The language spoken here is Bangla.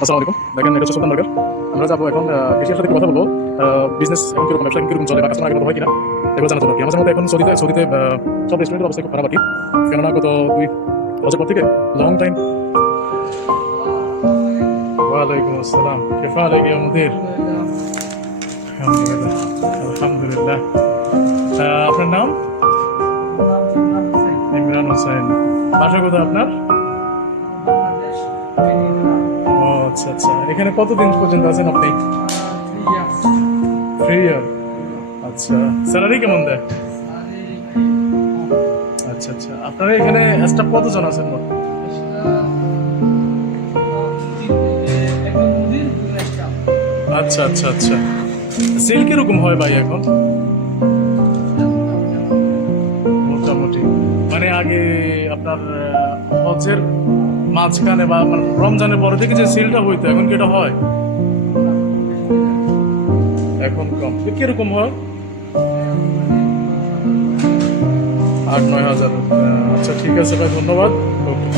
আসসালামু আলাইকুম। দেখেন, এটা হচ্ছে সুলতান বার্গার। আমরা যাবো এখন এশিয়ার সাথে একটু কথা বলবো। বিজনেস এখন কিরকম, ব্যবসা এখন কিরকম চলে বা কাস্টমার আগের মতো হয় কিনা এগুলো জানার জন্য আর কি। আমার মতে এখন সৌদিতে সব রেস্টুরেন্টের অবস্থা খুব খারাপ আর কি। কেননা গত 2 বছর পর থেকে লং টাইম। ওয়ালাইকুম আসসালাম, কেফা আলাইক ইয়া মুদির? আলহামদুলিল্লাহ, আলহামদুলিল্লাহ। আপনার নাম? ইমরান হোসেন। বাসা কোথায় আপনার? ও আচ্ছা আচ্ছা, এখানে কতদিন পর্যন্ত আছেন আপনি? 3 ইয়ার। আচ্ছা, স্যালারি কেমন দেয়? আচ্ছা আচ্ছা, আপনারা এখানে স্টাফ কতজন আছেন মোট? আচ্ছা আচ্ছা আচ্ছা, সেল কিরকম হয় ভাই এখন? মোটামুটি মানে আগে আপনার হজের মাঝখানে বা মানে রমজানের পরে থেকে যে সেলটা হইতো, এখন কি এটা হয়? এখন কম। কিরকম হয়? 8-9 হাজার। আচ্ছা ঠিক আছে ভাই, ধন্যবাদ। ওকে।